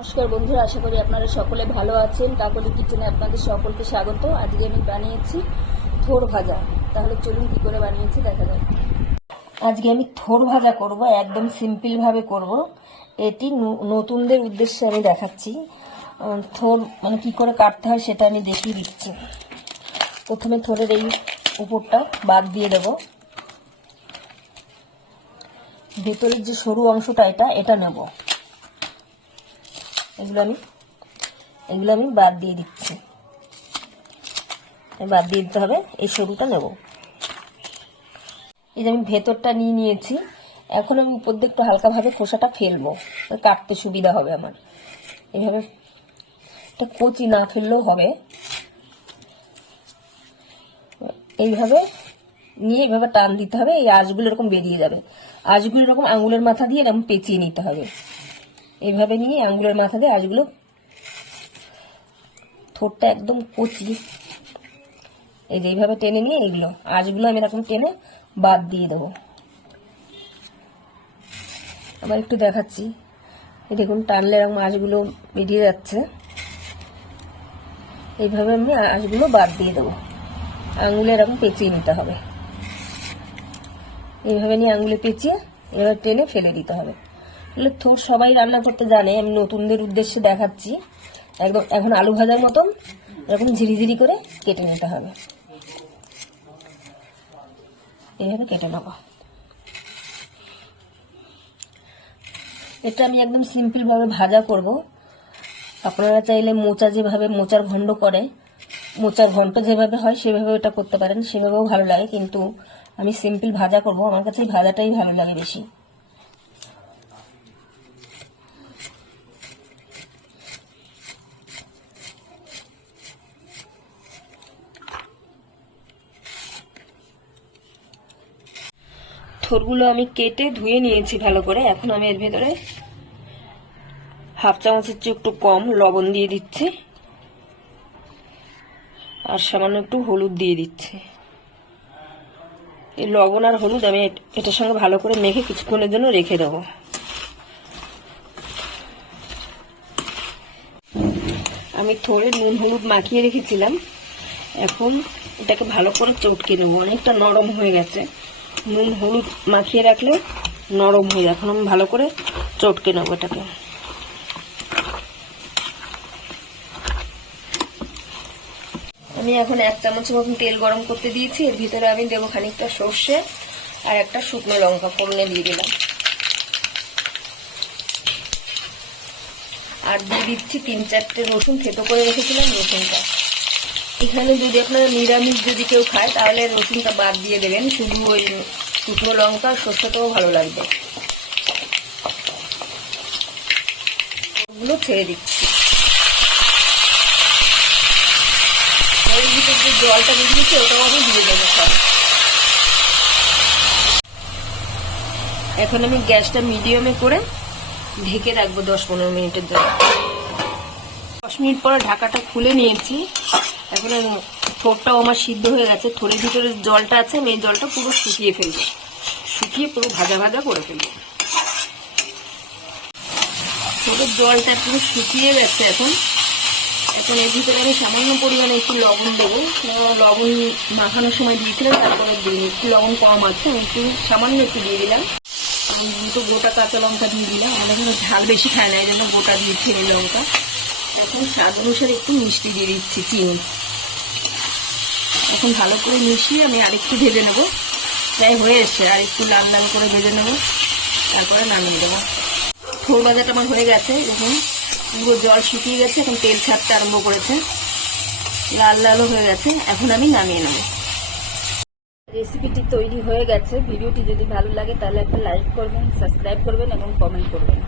নমস্কার বন্ধুরা, আশা করি আপনারা সকলে ভালো আছেন। কাকলি কিচেনে আপনাদের সকলকে স্বাগত। আজকে আমি বানিয়েছি থোড় ভাজা। তাহলে চলুন কি করে বানিয়েছি দেখা যাক। আজকে আমি থোড় ভাজা করব, একদম সিম্পল ভাবে করব। এটি নতুনদের উদ্দেশ্যে আমি দেখাচ্ছি। থোড় মানে কি করে কাটতে হয় সেটা আমি দেখিয়ে দিচ্ছি। প্রথমে থোড়ের এই উপরটা বাদ দিয়ে দেব। ভেতরের যে সরু অংশটা এটা নেব। এগুলো আমি বাদ দিয়ে দিচ্ছি। বাদ দিয়ে দিতে হবে, এই সরুটা নেব। এই যে আমি ভেতরটা নিয়েছি। এখন আমি উপর দিয়ে একটু হালকাভাবে খোসাটা ফেলবো, কাটতে সুবিধা হবে আমার। এইভাবে একটা কচি না ফেললেও হবে। এইভাবে নিয়ে এইভাবে টান দিতে হবে, এই আঁশগুলো এরকম বেরিয়ে যাবে। আঁশগুলো এরকম আঙুলের মাথা দিয়ে এরকম পেঁচিয়ে নিতে হবে। এইভাবে নিয়ে আঙুলের মাথা দিয়ে আঁশগুলো, ঠোঁটটা একদম কচি, এই যে এইভাবে টেনে নিয়ে এইগুলো আঁশগুলো আমি এরকম টেনে বাদ দিয়ে দেবো। আবার একটু দেখাচ্ছি, এই দেখুন টানলে এরকম আঁশগুলো বেরিয়ে যাচ্ছে। এইভাবে আমি আঁশগুলো বাদ দিয়ে দেবো। আঙুলে এরকম পেঁচিয়ে নিতে হবে। এইভাবে নিয়ে আঙুলে পেঁচিয়ে এবার টেনে ফেলে দিতে হবে। থোড় সবাই রান্না করতে জানে, আমি নতুনদের উদ্দেশ্যে দেখাচ্ছি। একদম এখন আলু ভাজার মতন এরকম ঝিরিঝিরি করে কেটে নিতে হবে। এইভাবে কেটে নেব। এটা আমি একদম সিম্পল ভাবে ভাজা করব। আপনারা চাইলে মোচার ঘন্ট করে, মোচার ঘন্ট যেভাবে হয় সেভাবে এটা করতে পারেন, সেভাবেও ভালো লাগে। কিন্তু আমি সিম্পল ভাজা করব, আমার কাছে এই ভাজাটাই ভালো লাগে বেশি। থোড়গুলো আমি কেটে ধুয়ে নিয়েছি ভালো করে। এখন আমি এর ভেতরে হাফ চামচের চেয়ে একটু কম লবণ দিয়ে দিচ্ছি, আর সামান্য একটু হলুদ দিয়ে দিচ্ছি। এই লবণ আর হলুদ আমি এটার সঙ্গে ভালো করে মেখে কিছুক্ষণের জন্য রেখে দেবো। আমি থোড়ে নুন হলুদ মাখিয়ে রেখেছিলাম। এখন এটাকে ভালো করে চটকে নেবো। অনেকটা নরম হয়ে গেছে, নুন হলুদ মাখিয়ে রাখলে নরম হয়ে যায়। এখন আমি ভালো করে চটকে নেবো এটাকে। আমি এখন 1 চামচের মতন তেল গরম করতে দিয়েছি। এর ভিতরে আমি দেবো খানিকটা সর্ষে আর একটা শুকনো লঙ্কা ফোড়নে দিয়ে দিলাম। আর দিয়ে দিচ্ছি 3-4টে রসুন থেতো করে রেখেছিলাম, রসুনটা। এখানে যদি আপনারা নিরামিষ যদি কেউ খায় তাহলে রসুনটা বাদ দিয়ে দেবেন, শুধু ওই শুকনো লঙ্কা আর সর্ষেটাও ভালো লাগবে। ওগুলো ছেড়ে দিচ্ছি। এর ভিতর যে জলটা বেরিয়েছে ওটাও আমি দিয়ে দেবো সব। এখন আমি গ্যাসটা মিডিয়ামে করে ঢেকে রাখবো 10-15 মিনিটের জন্য। 10 মিনিট পরে ঢাকাটা খুলে নিয়েছি। এখন থোড়টাও আমার সিদ্ধ হয়ে গেছে। থোড়ের ভিতরে জলটা আছে, আমি এই জলটা পুরো শুকিয়ে ফেলবো, শুকিয়ে পুরো ভাজা ভাজা করে ফেলবো। থোড়ের জলটা পুরো শুকিয়ে গেছে। এখন এর ভিতরে আমি সামান্য পরিমাণে একটু লবণ দেবো। লবণ মাখানোর সময় দিয়েছিলাম, তারপরে দিই একটু লবণ কম আছে, আমি একটু সামান্য একটু দিয়ে দিলাম। দুটো গোটা কাঁচা লঙ্কা দিয়ে দিলাম। আমাদের এখানে ঝাল বেশি খায় না, এই জন্য গোটা দিচ্ছি এই লঙ্কা। এখন স্বাদ অনুসারে একটু মিষ্টি দিয়ে দিচ্ছি, চিনি। এখন ভালো করে মিশিয়ে আমি আরেকটু ভেজে নেবো। প্রায় হয়ে এসছে, আর একটু লাল লাল করে ভেজে নেবো, তারপরে নামিয়ে দেবো। থোড় ভাজাটা আমার হয়ে গেছে। দেখুন পুরো জল শুকিয়ে গেছে, এখন তেল ছাড়তে আরম্ভ করেছে, লাল লালও হয়ে গেছে। এখন আমি নামিয়ে নেব। রেসিপিটি তৈরি হয়ে গেছে। ভিডিওটি যদি ভালো লাগে তাহলে একটা লাইক করবেন, সাবস্ক্রাইব করবেন এবং কমেন্ট করবেন।